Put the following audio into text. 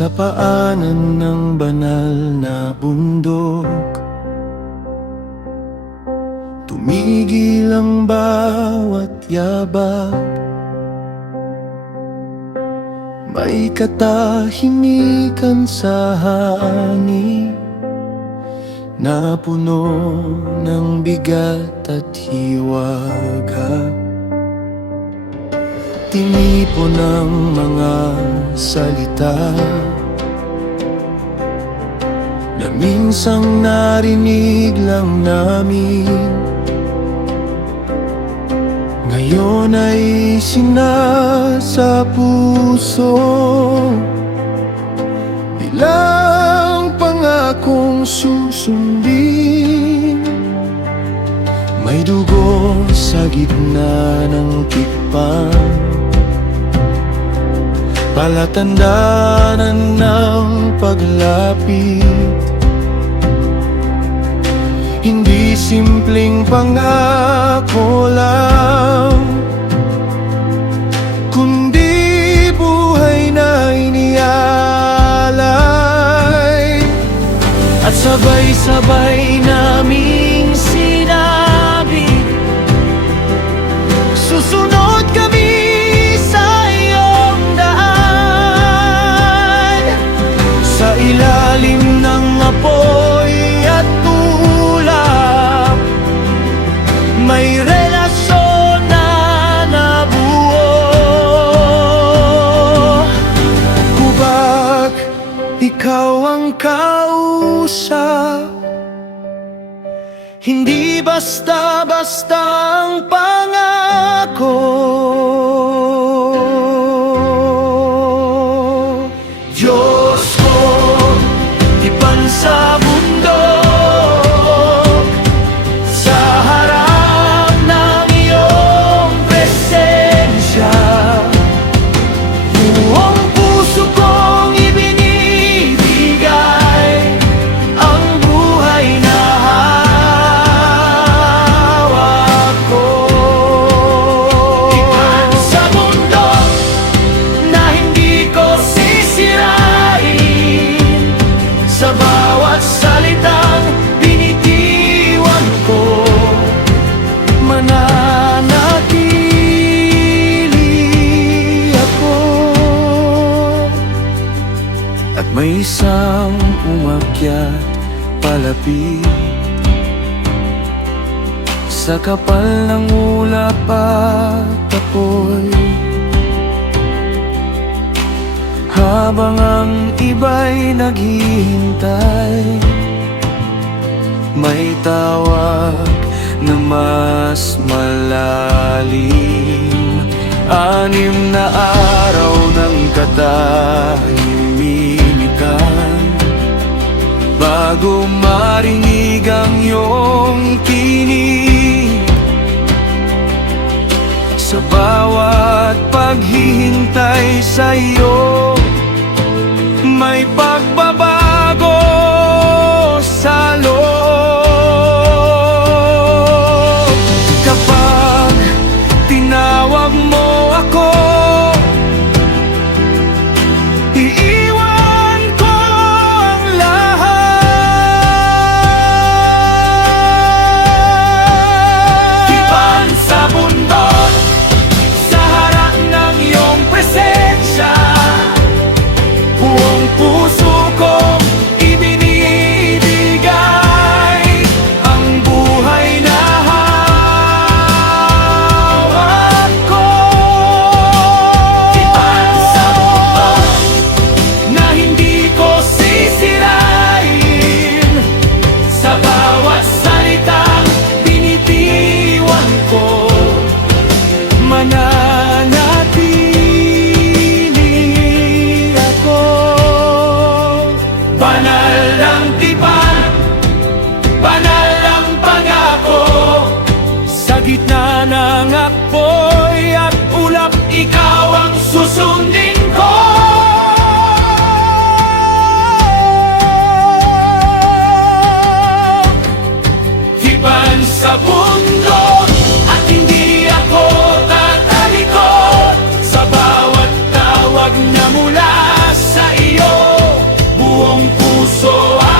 Sa paanan ng banal na bundok, tumigil ang bawat yabag. May katahimikan sa hangin na puno ng bigat at hiwaga. Tinipon ng mga salita na minsang narinig lang namin, ngayon ay sinasa puso bilang pangakong susundin. May dugo sa gitna ng tikpan, palatandaan ng paglapit. Hindi simpleng pangako lang, kundi buhay na inialay. At sabay-sabay naming sinabi, susunod kami sa iyong daan. Sa ilalim ng apoy at tulak, may relasyon na nabuo. Hubag ikaw ang kausap, hindi basta-basta ang pangako. Diyos ko, tipan sa bundok, sa harap ng iyong presensya, buong puso kong ibinibigay ang buhay na hawak ko. Tipan sa bundok na hindi ko sisirain, sa bawat salitang binitiwan ko, mananatili ako. At may isang umakyat palapit, sa kapal ng ulap at apoy. Habang ang iba'y naghihintay, may tawag na mas malalim. 6 na araw ng katahimikan, bago marinig ang iyong tinig. Sa bawat paghihintay sa iyo, may pagbabago sa loob. Kapag tinawag mo ako, iiwan ko ang lahat. Tipan sa bundok, sa harap ng iyong presensya, buong puso kong ibinibigay ang buhay na hawak ko. Tipan sa bundok na hindi ko sisirain, sa bawat salitang binitiwan ko, mananatili ako. Banal ang tipan, banal ang pangako, sa gitna ng apoy at ulap, ikaw ang susundin ko. Tipan sa bundok at hindi ako tatalikod, sa bawat tawag na mula sa iyo. puso